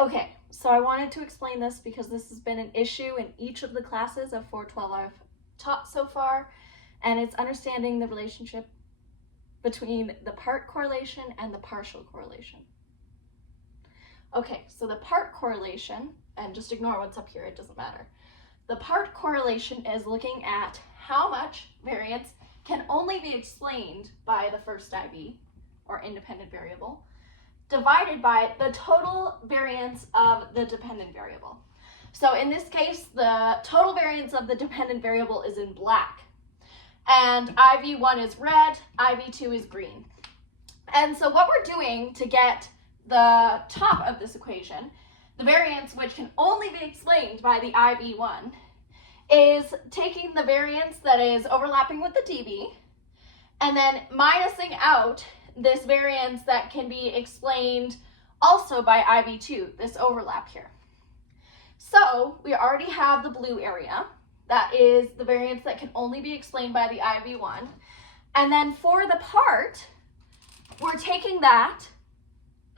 Okay, so I wanted to explain this because this has been an issue in each of the classes of 412 I've taught so far, and it's understanding the relationship between the part correlation and the partial correlation. Okay, so the part correlation, and just ignore what's up here, it doesn't matter. The part correlation is looking at how much variance can only be explained by the first IV, or independent variable, divided by the total variance of the dependent variable. So in this case, the total variance of the dependent variable is in black, and IV1 is red, IV2 is green. And so what we're doing to get the top of this equation, the variance which can only be explained by the IV1, is taking the variance that is overlapping with the dV and then minusing out this variance that can be explained also by IV2, this overlap here. So we already have the blue area. That is the variance that can only be explained by the IV1. And then for the part, we're taking that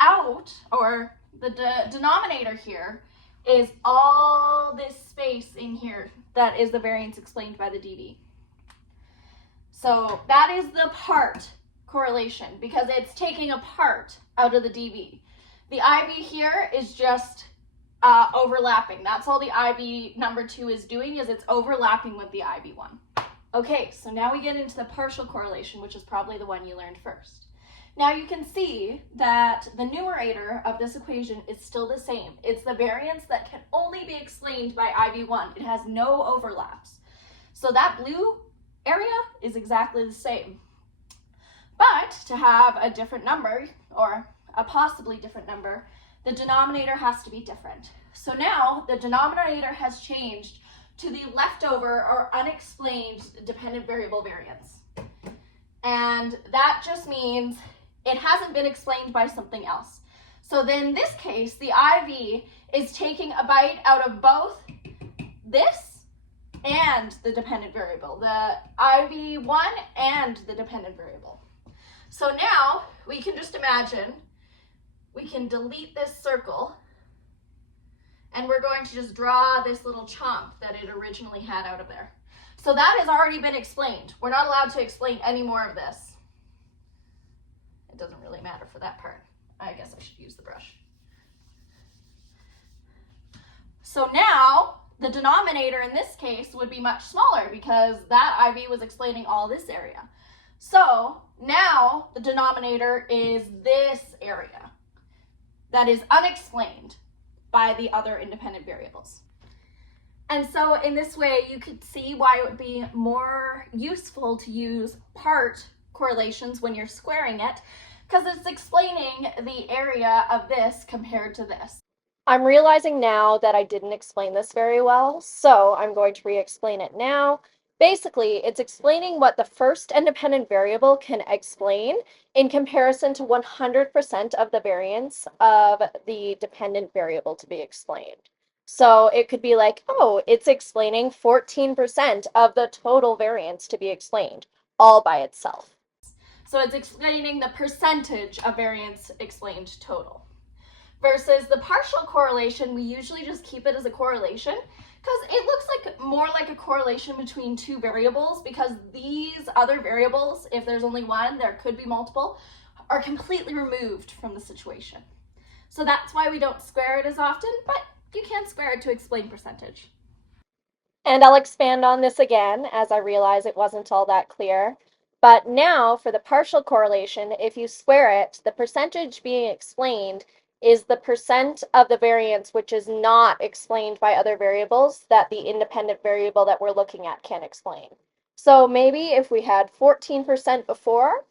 out, or the denominator here is all this space in here that is the variance explained by the dV. So that is the part correlation because it's taking a part out of the dV. The IV here is just overlapping. That's all the IV number 2 is doing, is it's overlapping with the IV1. Okay, so now we get into the partial correlation, which is probably the one you learned first. Now you can see that the numerator of this equation is still the same. It's the variance that can only be explained by IV1. It has no overlaps. So that blue area is exactly the same. But to have a different number, or a possibly different number, the denominator has to be different. So now the denominator has changed to the leftover or unexplained dependent variable variance. And that just means it hasn't been explained by something else. So then in this case, the IV is taking a bite out of both this and the dependent variable, the IV1 and the dependent variable. So now we can just imagine we can delete this circle and we're going to just draw this little chomp that it originally had out of there. So that has already been explained. We're not allowed to explain any more of this. It doesn't really matter for that part. I guess I should use the brush. So now the denominator in this case would be much smaller because that IV was explaining all this area. So now the denominator is this area that is unexplained by the other independent variables. And so in this way, you could see why it would be more useful to use part correlations when you're squaring it, because it's explaining the area of this compared to this. I'm realizing now that I didn't explain this very well, so I'm going to re-explain it now. Basically, it's explaining what the first independent variable can explain in comparison to 100% of the variance of the dependent variable to be explained. So it could be like, oh, it's explaining 14% of the total variance to be explained, all by itself. So it's explaining the percentage of variance explained total. Versus the partial correlation, we usually just keep it as a correlation because it looks like more like a correlation between two variables, because these other variables, if there's only one, there could be multiple, are completely removed from the situation. So that's why we don't square it as often, but you can square it to explain percentage. And I'll expand on this again as I realize it wasn't all that clear. But now for the partial correlation, if you square it, the percentage being explained is the percent of the variance which is not explained by other variables that the independent variable that we're looking at can explain. So maybe if we had 14% before,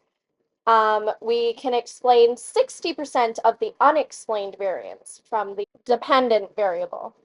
we can explain 60% of the unexplained variance from the dependent variable.